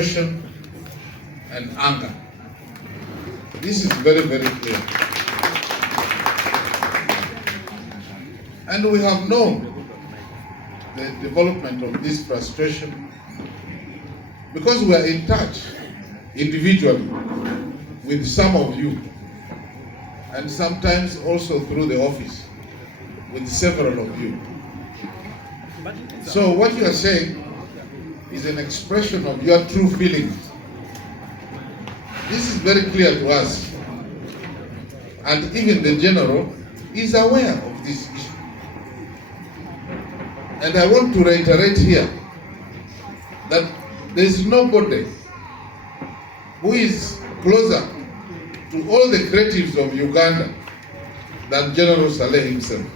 and anger. This is very, very clear. And we have known the development of this frustration because we are in touch individually with some of you, and sometimes also through the office with several of you. So what you are saying is an expression of your true feelings. This is very clear to us, and even the general is aware of this issue. And I want to reiterate here that there is nobody who is closer to all the creatives of Uganda than General Saleh himself.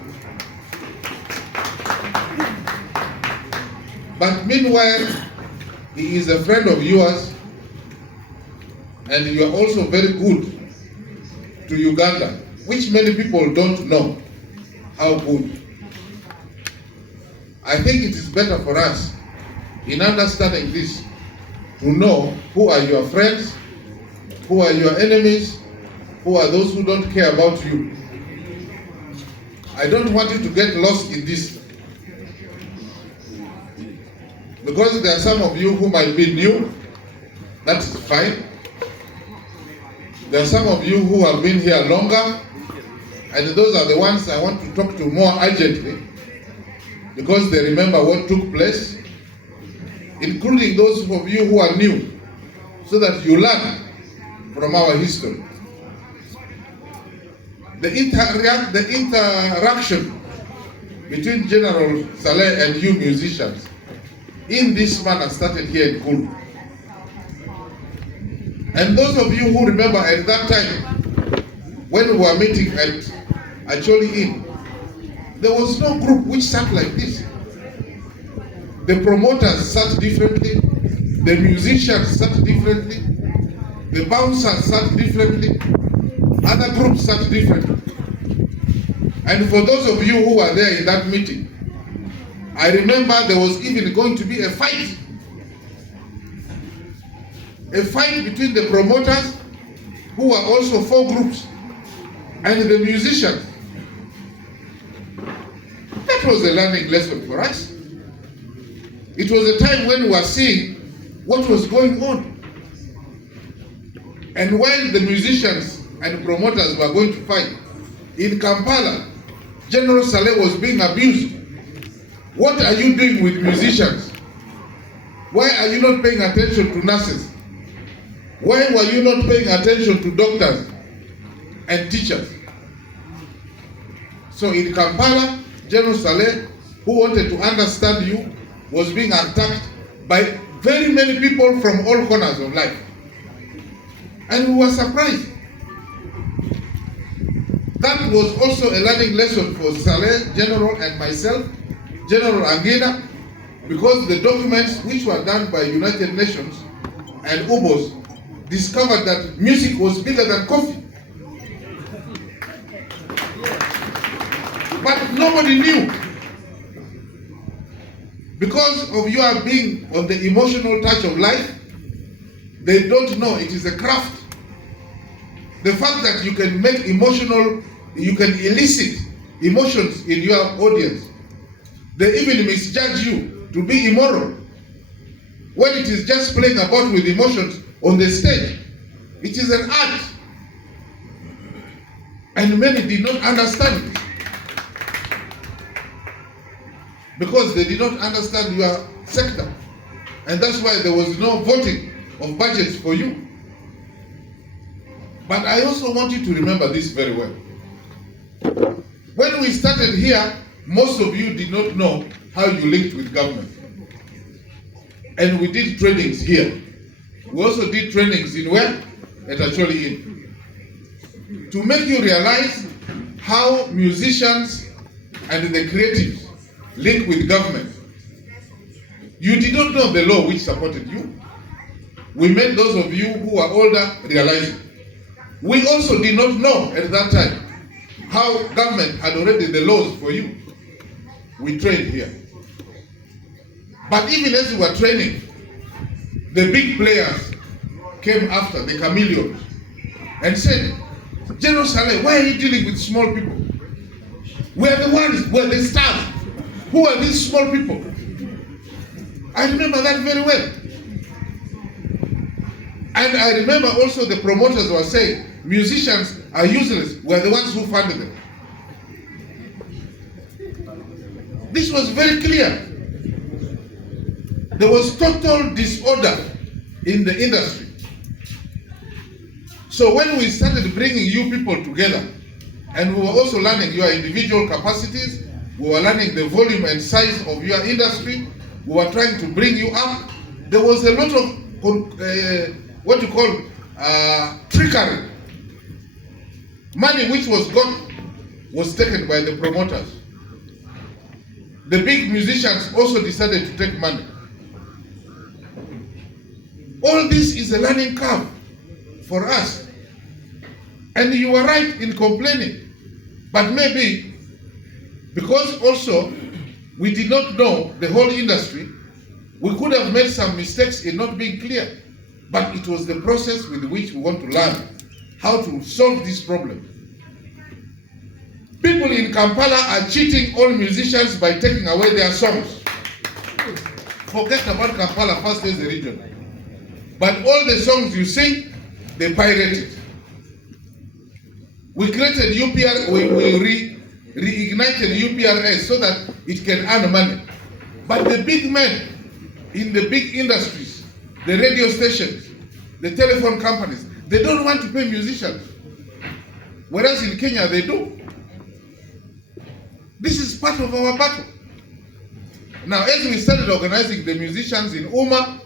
But meanwhile, he is a friend of yours, and you are also very good to Uganda, which many people don't know how good. I think it is better for us, in understanding this, to know who are your friends, who are your enemies, who are those who don't care about you. I don't want you to get lost in this, because there are some of you who might be new. That is fine. There are some of you who have been here longer, and those are the ones I want to talk to more urgently, because they remember what took place, including those of you who are new, so that you learn from our history. The interaction between General Saleh and you musicians in this manner started here in Gulu. And those of you who remember at that time, when we were meeting at Acholi Inn, there was no group which sat like this. The promoters sat differently, the musicians sat differently, the bouncers sat differently, other groups sat differently. And for those of you who were there in that meeting, I remember there was even going to be a fight between the promoters, who were also 4 groups, and the musicians. That was a learning lesson for us. It was a time when we were seeing what was going on. And while the musicians and promoters were going to fight, in Kampala, General Saleh was being abused. What are you doing with musicians? Why are you not paying attention to nurses? Why were you not paying attention to doctors and teachers? So in Kampala, General Saleh, who wanted to understand you, was being attacked by very many people from all corners of life. And we were surprised. That was also a learning lesson for Saleh, General, and myself, General Angina, because the documents which were done by United Nations and UBOS discovered that music was bigger than coffee. But nobody knew. Because of your being on the emotional touch of life, they don't know it is a craft. The fact that you can make you can elicit emotions in your audience. They even misjudge you to be immoral, when it is just playing about with emotions on the stage. It is an art. And many did not understand it, because they did not understand your sector. And that's why there was no voting of budgets for you. But I also want you to remember this very well. When we started here, most of you did not know how you linked with government. And we did trainings here. We also did trainings in where? At Acholi Inn. To make you realize how musicians and the creatives link with government. You did not know the law which supported you. We made those of you who are older realize it. We also did not know at that time how government had already the laws for you. We trained here. But even as we were training, the big players came after, the chameleons, and said, General Saleh, why are you dealing with small people? We're the ones, we're the stars. Who are these small people? I remember that very well. And I remember also the promoters were saying, musicians are useless, we're the ones who funded them. This was very clear. There was total disorder in the industry. So when we started bringing you people together, and we were also learning your individual capacities, we were learning the volume and size of your industry, we were trying to bring you up, there was a lot of what you call trickery. Money which was got was taken by the promoters. The big musicians also decided to take money. All this is a learning curve for us. And you are right in complaining. But maybe because also we did not know the whole industry, we could have made some mistakes in not being clear. But it was the process with which we want to learn how to solve this problem. People in Kampala are cheating all musicians by taking away their songs. Forget about Kampala, first is the region. But all the songs you sing, they pirate it. We created UPR, we reignited UPRS so that it can earn money. But the big men in the big industries, the radio stations, the telephone companies, they don't want to pay musicians. Whereas in Kenya, they do. This is part of our battle. Now, as we started organizing the musicians in Uma,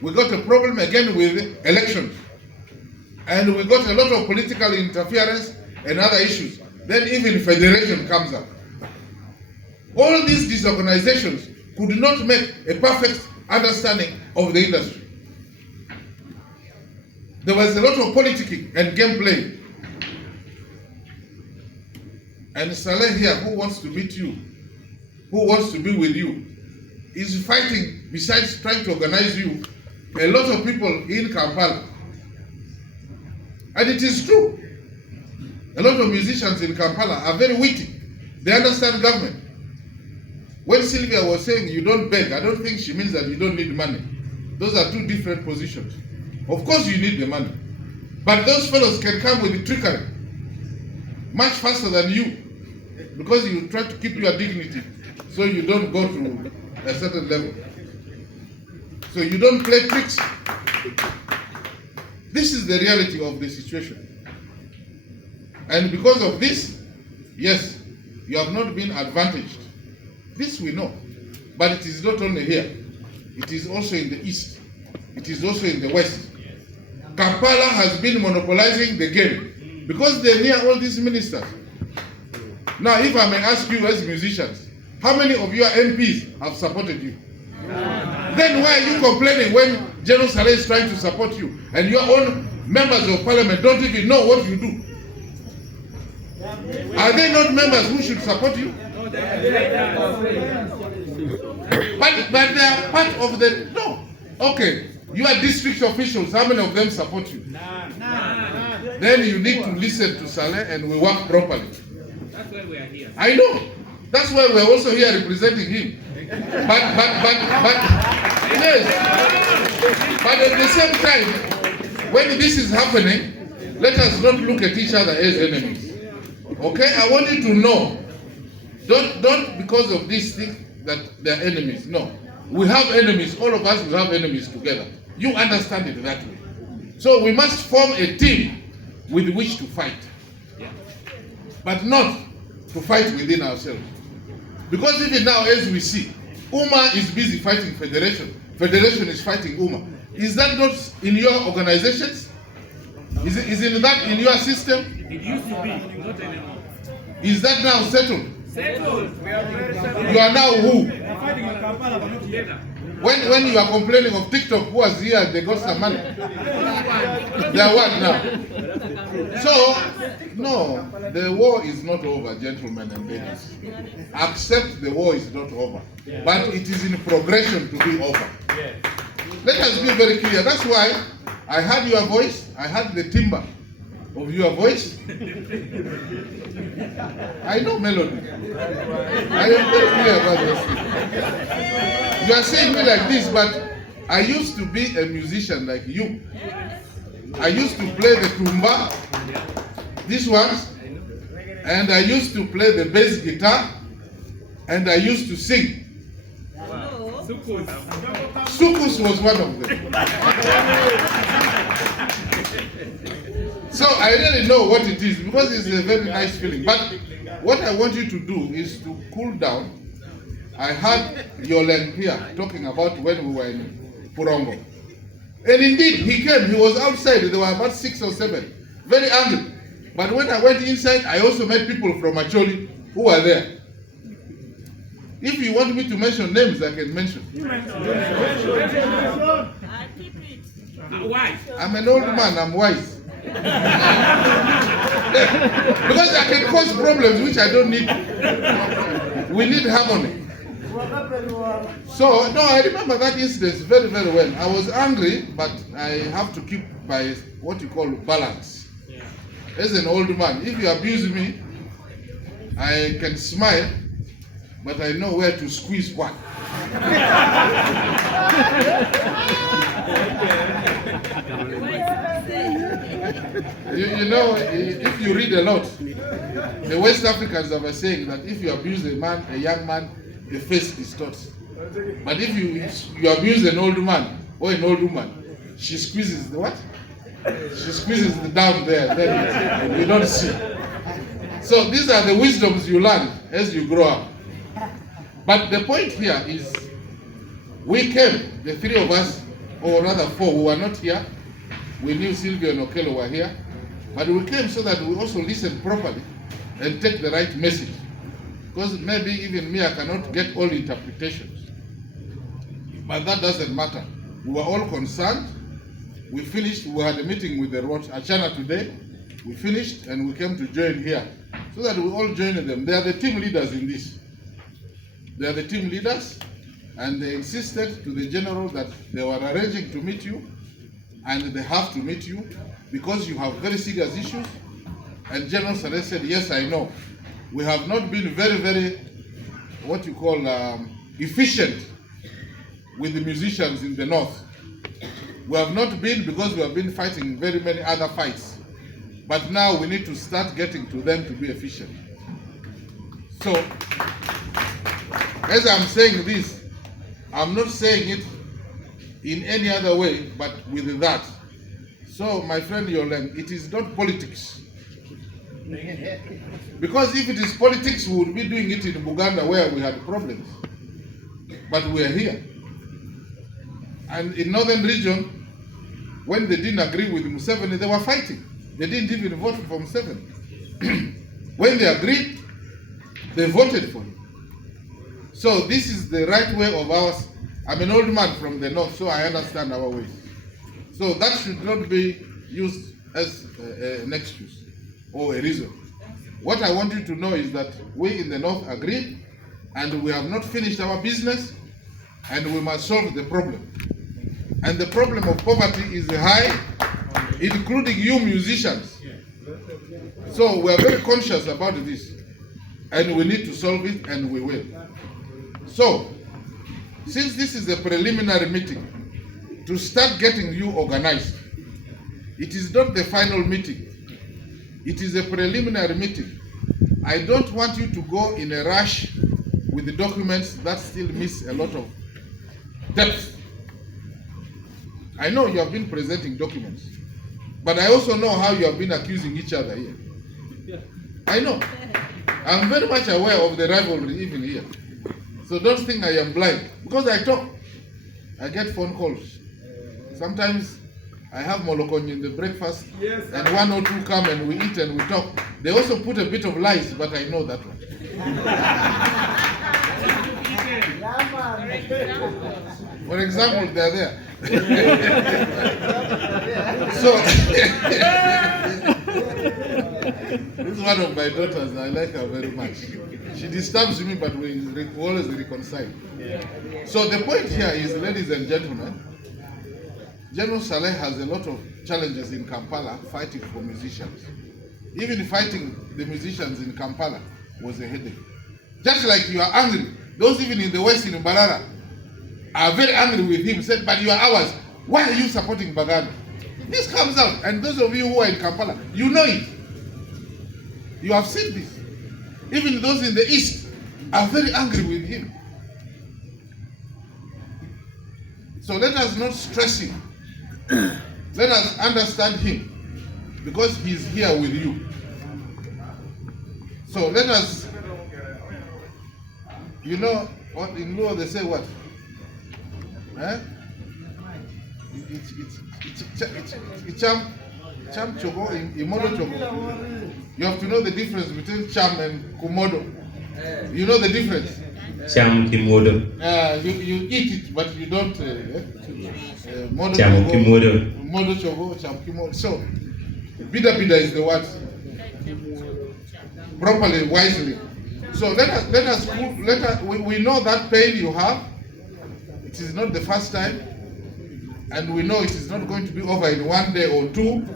we got a problem again with elections. And we got a lot of political interference and other issues. Then even federation comes up. All these disorganizations could not make a perfect understanding of the industry. There was a lot of politicking and gameplay. And Saleh here, who wants to meet you, who wants to be with you, is fighting, besides trying to organize you, a lot of people in Kampala. And it is true. A lot of musicians in Kampala are very witty. They understand government. When Sylvia was saying you don't beg, I don't think she means that you don't need money. Those are two different positions. Of course you need the money. But those fellows can come with trickery much faster than you, because you try to keep your dignity so you don't go to a certain level. So you don't play tricks. This is the reality of the situation. And because of this, yes, you have not been advantaged. This we know. But it is not only here. It is also in the East. It is also in the West. Kampala has been monopolizing the game because they're near all these ministers. Now, if I may ask you as musicians, how many of your MPs have supported you? Then why are you complaining when General Saleh is trying to support you and your own members of parliament don't even know what you do? Are they not members who should support you? But they are part of the... No. Okay. You are district officials. How many of them support you? Then you need to listen to Saleh and we work properly. That's why we are here. I know. That's why we are also here representing him. But yes. But at the same time, when this is happening, let us not look at each other as enemies. Okay? I want you to know. Don't because of this thing that they're enemies. No. We have enemies. All of us will have enemies together. You understand it that way. So we must form a team with which to fight. But not to fight within ourselves. Because even now, as we see, UMA is busy fighting Federation. Federation is fighting UMA. Is that not in your organizations? Is it that in your system? It used to be, not anymore. Is that now settled? Settled. We are very settled. You are now who? We are fighting in Kampala, but not together. When you are complaining of TikTok, who was here, they got some money. They are what now? So, no, the war is not over, gentlemen and ladies. Accept the war is not over. But it is in progression to be over. Let us be very clear. That's why I heard your voice. I heard the timbre of your voice. I know melody. I am very clear about this. You are saying me like this, but I used to be a musician like you. I used to play the tumba, these ones, and I used to play the bass guitar, and I used to sing. Sukus was one of them. So I really know what it is, because it's a very nice feeling. But what I want you to do is to cool down. I heard Yolen here talking about when we were in Purongo. And indeed, he came. He was outside. There were about 6 or 7. Very angry. But when I went inside, I also met people from Acholi who were there. If you want me to mention names, I can mention. Why? I'm an old man. I'm wise. Because I can cause problems which I don't need. We need harmony. So, no, I remember that incident very, very well. I was angry, but I have to keep my, what you call, balance. As an old man, if you abuse me, I can smile, but I know where to squeeze one. You know, if you read a lot, the West Africans are saying that if you abuse a man, a young man, the face distorts. But if you abuse an old man or an old woman, she squeezes the what? She squeezes the down there, then you don't see. So these are the wisdoms you learn as you grow up. But the point here is, we came, the 3 of us, or rather 4 who were not here. We knew Sylvia and Okello were here. But we came so that we also listen properly and take the right message. Because maybe even me, I cannot get all interpretations. But that doesn't matter. We were all concerned. We finished. We had a meeting with the Road Achana today. We finished and we came to join here. So that we all join them. They are the team leaders in this. They are the team leaders. And they insisted to the general that they were arranging to meet you. And they have to meet you because you have very serious issues. And General Saleh said, yes, I know. We have not been very, very, what you call, efficient with the musicians in the north. We have not been because we have been fighting very many other fights. But now we need to start getting to them to be efficient. So, as I'm saying this, I'm not saying it in any other way, but with that. So, my friend Yolen, it is not politics. Because if it is politics, we would be doing it in Buganda where we had problems. But we are here. And in northern region, when they didn't agree with Museveni, they were fighting. They didn't even vote for Museveni. When they agreed, they voted for him. So this is the right way of ours. I'm an old man from the north, so I understand our ways. So that should not be used as an excuse or a reason. What I want you to know is that we in the north agreed, and we have not finished our business, and we must solve the problem. And the problem of poverty is high, including you musicians. So we are very conscious about this, and we need to solve it, and we will. So, since this is a preliminary meeting, to start getting you organized, it is not the final meeting. It is a preliminary meeting. I don't want you to go in a rush with the documents that still miss a lot of depth. I know you have been presenting documents, but I also know how you have been accusing each other here. I know. I'm very much aware of the rivalry even here. So don't think I am blind, because I talk. I get phone calls. Sometimes I have molokonyi in the breakfast, and 1 or 2 come and we eat and we talk. They also put a bit of lies, but I know that one. For example, they're there. So, this is one of my daughters. I like her very much. She disturbs me, but we always reconcile. So the point here is, ladies and gentlemen, General Saleh has a lot of challenges in Kampala fighting for musicians. Even fighting the musicians in Kampala was a headache. Just like you are angry, those even in the West in Mbarara are very angry with him, said, but you are ours. Why are you supporting Bagano? This comes out, and those of you who are in Kampala, you know it. You have seen this. Even those in the East are very angry with him. So let us not stress him. Let us understand him, because he's here with you. So let us, you know, what in law they say what? It's cham chogo, imodo chogo. You have to know the difference between cham and kumodo. You know the difference? Cham kimodo. You eat it, but you don't. Modo Cham chogo, kimodo. modo chogo, cham kimodo. So, bida is the word. Properly, wisely. So let us. We know that pain you have. It is not the first time, and we know it is not going to be over in 1 day or 2.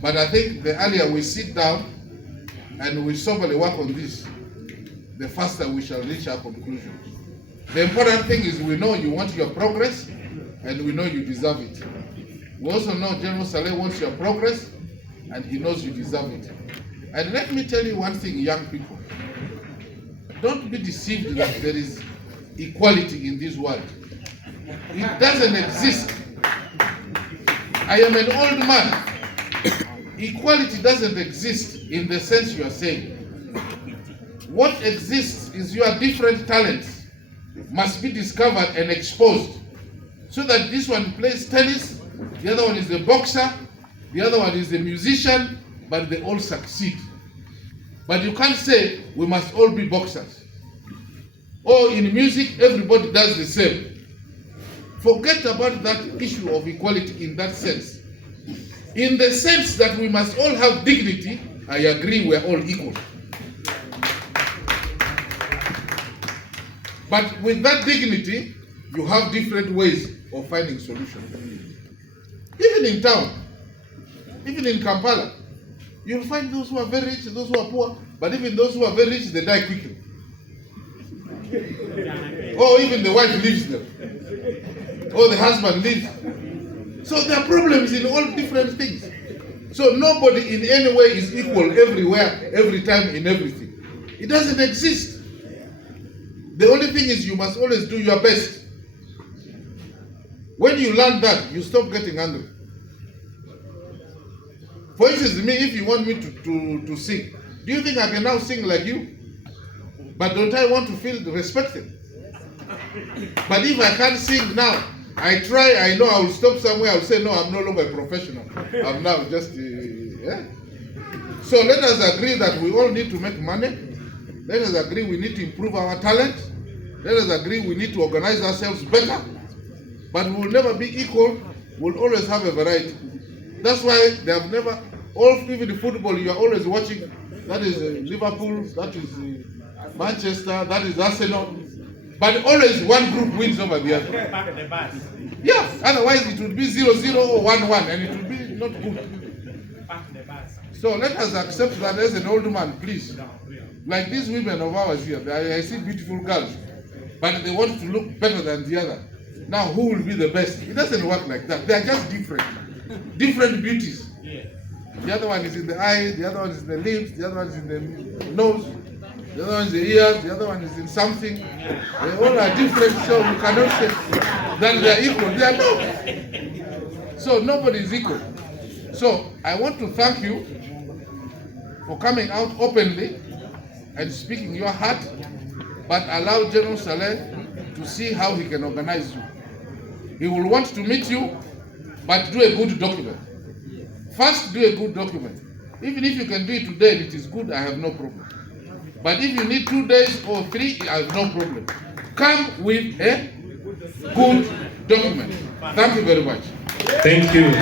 But I think the earlier we sit down and we soberly work on this, the faster we shall reach our conclusion. The important thing is we know you want your progress, and we know you deserve it. We also know General Saleh wants your progress, and he knows you deserve it. And let me tell you one thing, young people. Don't be deceived that there is equality in this world. It doesn't exist. I am an old man. Equality doesn't exist in the sense you are saying. What exists is your different talents must be discovered and exposed, so that this one plays tennis, the other one is a boxer, the other one is a musician, but they all succeed. But you can't say we must all be boxers. Or in music, everybody does the same. Forget about that issue of equality in that sense. In the sense that we must all have dignity, I agree we're all equal. But with that dignity, you have different ways of finding solutions. Even in town, even in Kampala, you'll find those who are very rich, those who are poor, but even those who are very rich, they die quickly. Or even the wife leaves them. Or the husband leaves. So there are problems in all different things. So nobody in any way is equal everywhere, every time, in everything. It doesn't exist. The only thing is you must always do your best. When you learn that, you stop getting angry. For instance, me, if you want me to sing, do you think I can now sing like you? But don't I want to feel respected? But if I can't sing now, I try, I know I will stop somewhere, I will say, no, I'm no longer a professional. I'm now just, yeah. So let us agree that we all need to make money. Let us agree we need to improve our talent. Let us agree we need to organize ourselves better. But we will never be equal. We'll always have a variety. That's why they have never, even the football, you are always watching, that is Liverpool, that is Manchester, that is Arsenal. But always one group wins over the other. Yeah, otherwise it would be 0-0 or 1-1, and it would be not good. So let us accept that as an old man, please. Like these women of ours here, I see beautiful girls, but they want to look better than the other. Now who will be the best? It doesn't work like that. They are just different. Different beauties. The other one is in the eye, the other one is in the lips, the other one is in the nose, the other one is in the ears, the other one is in something. They all are different, so we cannot say that they are equal. They are not. So nobody is equal. So I want to thank you for coming out openly and speaking your heart, but allow General Saleh to see how he can organize you. He will want to meet you, but do a good document. First, do a good document. Even if you can do it today and it is good, I have no problem. But if you need 2 days or 3, I have no problem. Come with a good document. Thank you very much. Thank you.